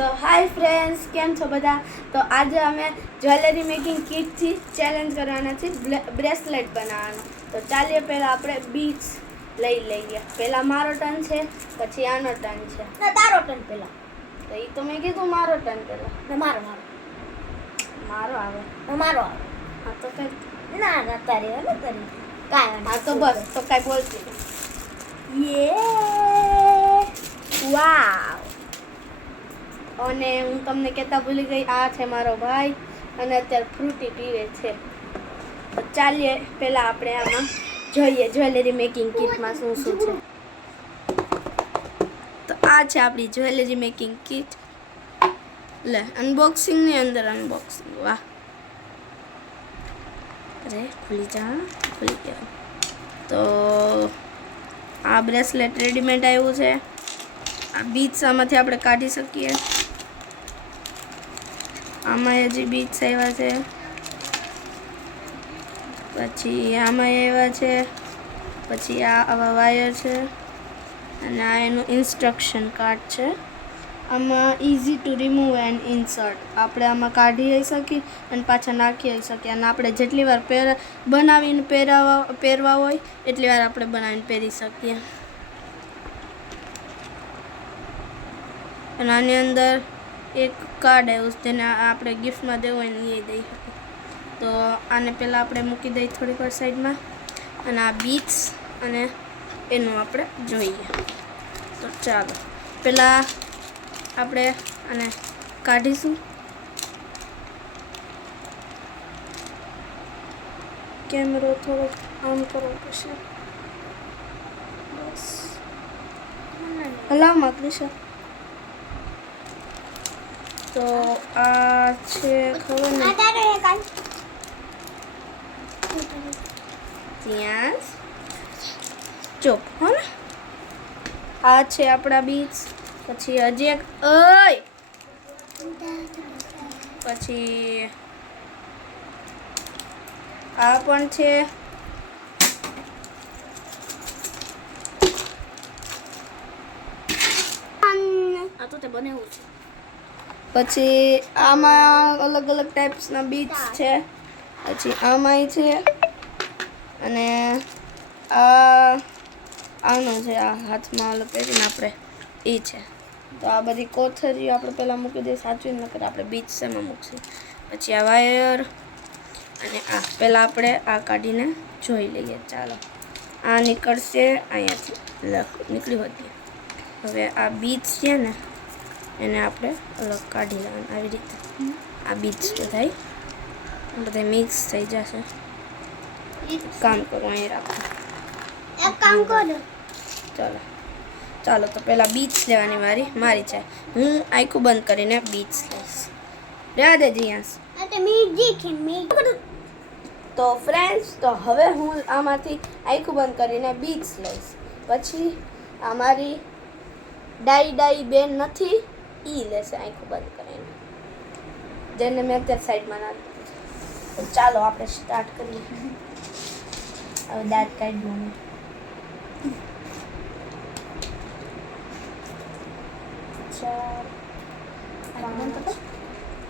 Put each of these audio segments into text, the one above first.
સો hi friends, કેમ છો બધા? તો આજે અમે જ્વેલરી મેકિંગ કિટથી ચેલેન્જ કરવાના છે, બ્રેસલેટ બનાવવાનો. તો ચાલીએ પહેલાં આપણે બીડ્સ લઈ લઈએ. પહેલાં મારો ટર્ન છે, પછી આનો ટર્ન છે. ના, તારો ટર્ન પહેલા. તો એ તો મેં કીધું મારો ટર્ન પહેલાં. મારો આવે. હા તો કંઈ ના તારી હવે તારી કાંઈ હા તો બસ, તો કાંઈ બોલતી નહીં. યે વાવ! અને હું તમને કહેતા ભૂલી ગઈ, આ છે મારો ભાઈ અને અત્યારે ફ્રૂટી પીવે છે. તો ચાલીએ પહેલાં આપણે આમાં જોઈએ જ્વેલરી મેકિંગ કિટમાં શું શું છે. તો આ છે આપણી જ્વેલરી મેકિંગ કિટ. લે અનબોક્સિંગની અંદર અનબોક્સિંગ. વાહ! અરે ખુલી ગયા. તો આ બ્રેસલેટ રેડીમેડ આવ્યું છે. આ બીડ્સ આમાંથી આપણે કાઢી શકીએ. આમાં હજી બીડ્સ આવ્યા છે, પછી આમાં આવ્યા છે, પછી આ આવા વાયર છે, અને આ એનું ઇન્સ્ટ્રક્શન કાર્ડ છે. આમાં easy to remove and insert. આપણે આમાં કાઢી શકીએ અને પાછા નાખી શકીએ. અને આપણે જેટલી વાર બનાવીને પહેરવા હોય એટલી વાર આપણે બનાવીને પહેરી શકીએ. અને આની અંદર એક કાર્ડ આવ્યું છે, જેને આપણે ગિફ્ટમાં દેવું હોય ને એ દઈ શકીએ. તો આને પહેલાં આપણે મૂકી દઈએ થોડીક વાર સાઈડમાં, અને આ બીડ્સ અને એનું આપણે જોઈએ. તો ચાલો પહેલાં આપણે આને કાઢીશું. કેમેરો થોડોક આમ કરવો પડશે. બસ હલાવમાં કરીશું. તો આ છે ખબર ને ત્યાં ચોપ હો ને. આ છે આપણા બીડ્સ. પછી હજી એક પછી આ પણ છે. આ તો તે બનેવું છે. પછી આમાં અલગ અલગ ટાઈપ્સના બીડ્સ છે. પછી આમાંય છે, અને આનો છે, આ હાથમાં ઓલો પહેરીને આપણે એ છે. તો આ બધી કોથળીઓ આપણે પહેલાં મૂકી દઈએ સાચવીને, નકર આપણે બીડ્સ એમાં મૂકશું. પછી આ વાયર અને આ પહેલાં આપણે આ કાઢીને જોઈ લઈએ. ચાલો આ નીકળશે અહીંયાથી, નીકળી હતી. હવે આ બીડ્સ છે ને એને આપણે અલગ કાઢી લેવાનું આવી રીતે. આ બીડ્સ બધા મિક્સ થઈ જશે. કામ કરો અહીં રાખો. એક કામ કરો. ચાલો તો પહેલાં બીડ્સ લેવાની મારી છે. હું આખું બંધ કરીને બીડ્સ લઈશ. રહેવા દેજે અહીંયા. તો ફ્રેન્ડ્સ, તો હવે હું આમાંથી આખું બંધ કરીને બીડ્સ લઈશ. પછી અમારી ડાઈ બેન નથી, ઈ લેશે આખું બંધ કરીને, જેને મેં અત્યારે સાઈડમાં નાખી દીધું. તો ચાલો આપણે સ્ટાર્ટ કરીએ. હવે દાંત કાઢી મને.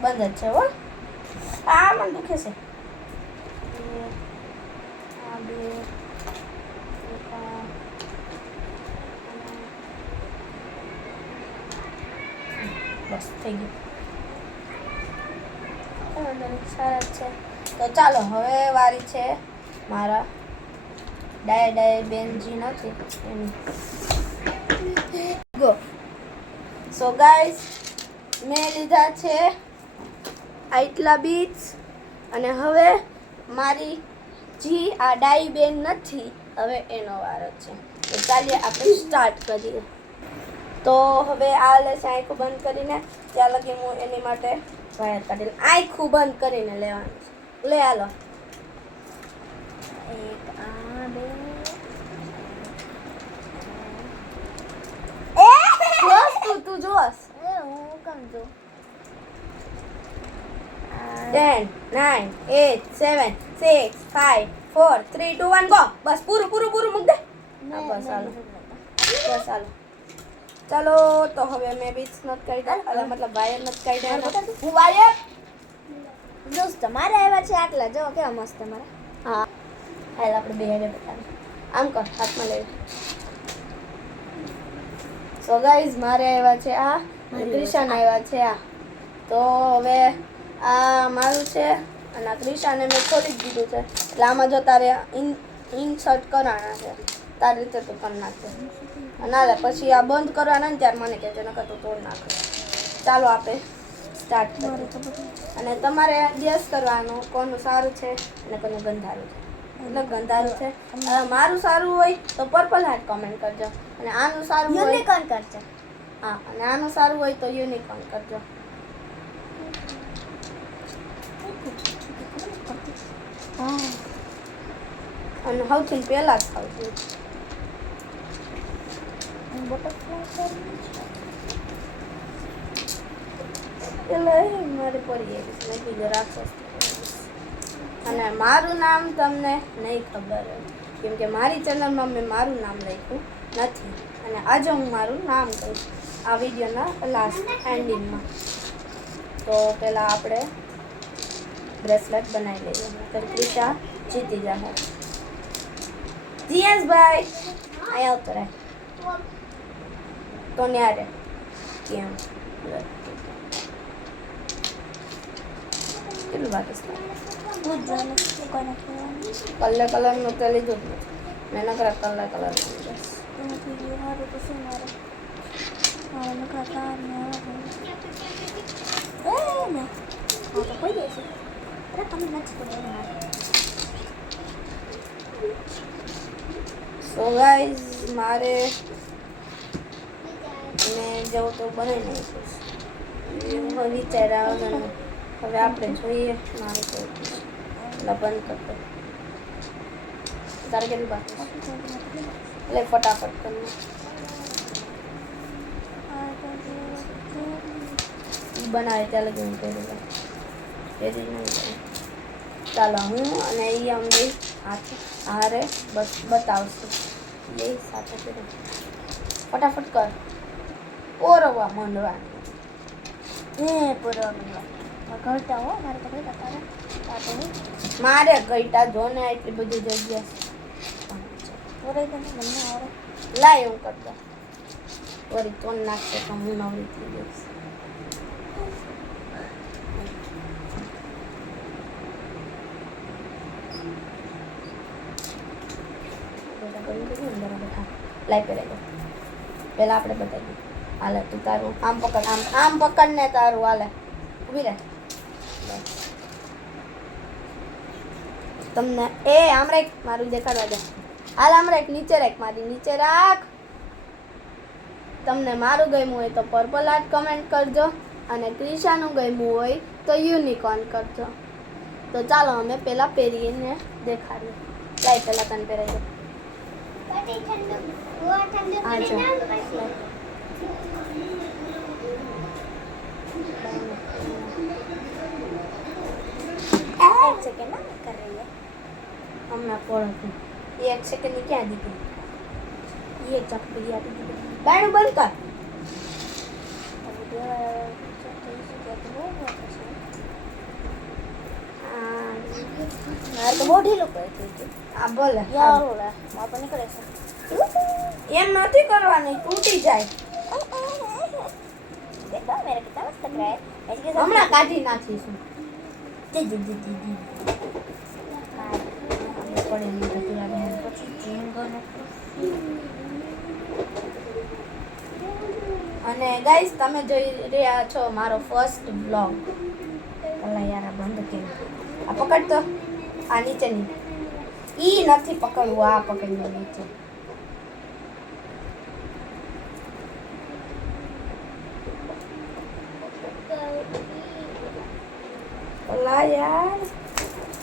બંધ જ છે હો. આ મને દુખે છે. આ બે, બસ થઈ ગયું. સારા છે. તો ચાલો હવે વારી છે મારા ડાય બેનજી નથી એની. ગો. સો ગાઈઝ, મેં લીધા છે આટલા બીડ્સ, અને હવે મારી આ ડાઈ બેન નથી, હવે એનો વારો છે. તો ચાલીએ આપણે સ્ટાર્ટ કરીએ. તો હવે આ લેશે આંખું બંધ કરીને. ત્યાં લગી હું એની માટે વાયર કાઢી આંખું બંધ કરીને લેવાનું છે. લે હાલો. એક આ બે તું જોસ. હું કેમ જો 10 9 8 7 6 5 4 3 2 1 ગો. બસ પૂરું મૂક દે. બસ હાલો. ચાલો તો હવે મેં બીચ નથી કાઢ્યા અરે મતલબ વાયર નથી કાઢ્યા હું વાયર દોસ્તો મારે આવ્યા છે આટલા જો કેવા મસ્ત મારા હા હાલ આપણે બે હેડે બતાવીએ આમ કર હાથમાં લઈ સો ગાઈઝ મારે આવ્યા છે આ ક્રિશાન આવ્યા છે આ તો હવે આ મારું છે અને આ ક્રિશાને મેં ખોલી જ દીધું છે એટલે આમાં જો તારે ઇન્સર્ટ કરવાના છે તારી રીતે તું કરી નાખે અને હાલે પછી આ બંધ કરવાના ને ત્યારે મને કહેજો નકર તું તોડ નાખે ચાલો આપણે સ્ટાર્ટ કરીએ અને તમારે ગેસ કરવાનું કોનું સારું છે અને કોનું ગંધારું છે એટલે ગંધારું છે મારું સારું હોય તો પર્પલ હાર્ટ કમેન્ટ કરજો અને આનું સારું હોય યુનિકોર્ન કરજો હા અને આનું સારું હોય તો યુનિકોર્ન કરજો અને સૌથી પહેલા જ ખાવશું એટલે મારે પડી એવી મેં કીધું રાક્ષસ અને મારું નામ તમને નહીં ખબર હોય કેમ કે મારી ચેનલમાં મેં મારું નામ લખ્યું નથી અને આજે હું મારું નામ કહીશ આ વિડીયોના લાસ્ટ એન્ડિંગમાં તો પહેલાં આપણે બ્રેસલેટ બનાવી લઈએ તો ક્રિશા જીતી જાય જીએસભાઈ અહીંયા આવતો રહે તો ન્યારે કેમ કેટલું બાકી છે કલરનું તો લીધું જ નથી મેં નકરા કલરનું બસ સો ગાઈઝ મારે મેં જવું તો બનાવી નાખીશ વિચાર્યા વગર હવે આપણે જોઈએ મારે તો એટલે બંધ કરતો તારે કેટલું બાકી એટલે ફટાફટ કરી બનાવે ત્યાં લગી હું પહેરી લઉં પહેરી નહીં ચાલો હું અને એ અમને હારે બસ બતાવશું એ સાથે પહેરી ફટાફટ કર ઓરવા માંડવાનું ઘરતા હો મારે તો કઈ તારે મારે ગઈટા જો ને એટલી બધી જગ્યા લાય એવું કરતા વળી તો નાખશે તો હું નવરી થઈ જઈશ લાઈ પહેરે પહેલા આપણે બતાવીએ હાલે તું તારું આમ પકડ આમ પકડ ને તારું હાલે ઊભી રહે તમને એ આમ રાખ મારું દેખાડવા દે હાલ આમ રાખ નીચે રાખ મારી નીચે રાખ તમને મારું ગમ્યું હોય તો પર્પલ આર્ટ કમેન્ટ કરજો અને ક્રિશાનું ગમ્યું હોય તો યુનિકોર્ન કરજો તો ચાલો અમે પહેલાં પહેરીને દેખાડીએ લાઈ પહેલાં તને પહેરાઈ દો एक सेकंड ना कर रही है હમણાં પડતી એ 1 સેકન્ડની ક્યાં દીકરી એ ચપડી આપી દીધી બાયણું બંધ કર મારે તો બહુ ઢીલું પડે છે આ બોલે યાર ઓલા માપા નીકળે છે એમ નથી કરવાની તૂટી જાય देखो मेरा कितना मस्त लग रहा है ऐसे के હમણાં કાઢી નાખીશું जी जी जी जी जी અને ગાઈસ તમે જોઈ રહ્યા છો મારો ફર્સ્ટ બ્લોગ અલા યાર આ બંધ કેમ આ પકડ તો આ નીચેની ઈ નથી પકડવું આ પકડીને નીચે અલા યાર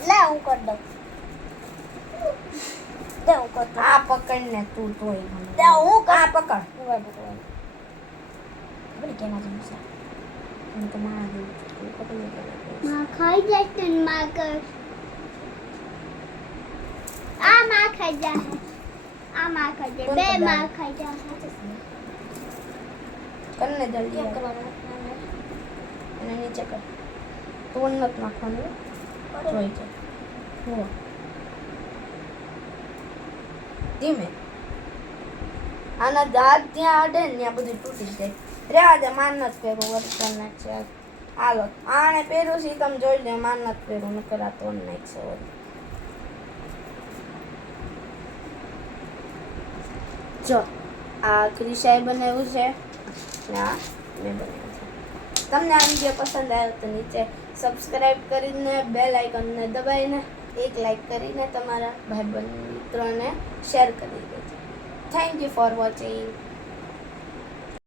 ला હું कर दो दे હું कर दो આ પકડને તું તોય મને દે હું આ પકડ હું પકડ બડી કેના જેમ છે હું તો મારા જેવું છું. તું પકડી લે. માં ખાઈ જાય તન માં કર આ માં ખાઈ જાય આ માં ખાઈ જાય બે માં ખાઈ જાય કરને જલ્દી કેમ યાર. કરવાનું અને નીચે કર તોડ નથી નાખવાનું હો. જોઈ જાય હો ધીમે આના દાંત ત્યાં અડે ને ત્યાં બધું તૂટી જાય રેવા દે માન નથી પહેરવું વર્તન નાખશે હાલો આને પહેર્યું છે ઈ તમે જોઈ લે માન નથી પહેરવું નકર આ તોડ નાખશે વળી. જો આ ક્રિશાએ બનાવ્યું છે ને આ મેં બનાવ્યું છે. તમને આ વિડીયો પસંદ આવ્યો તો નીચે સબસ્ક્રાઇબ કરીને બેલ આઇકનને દબાવીને એક લાઈક કરીને તમારા ભાઈબંધ મિત્રોને શેર કરી દેજો. Thank you for watching.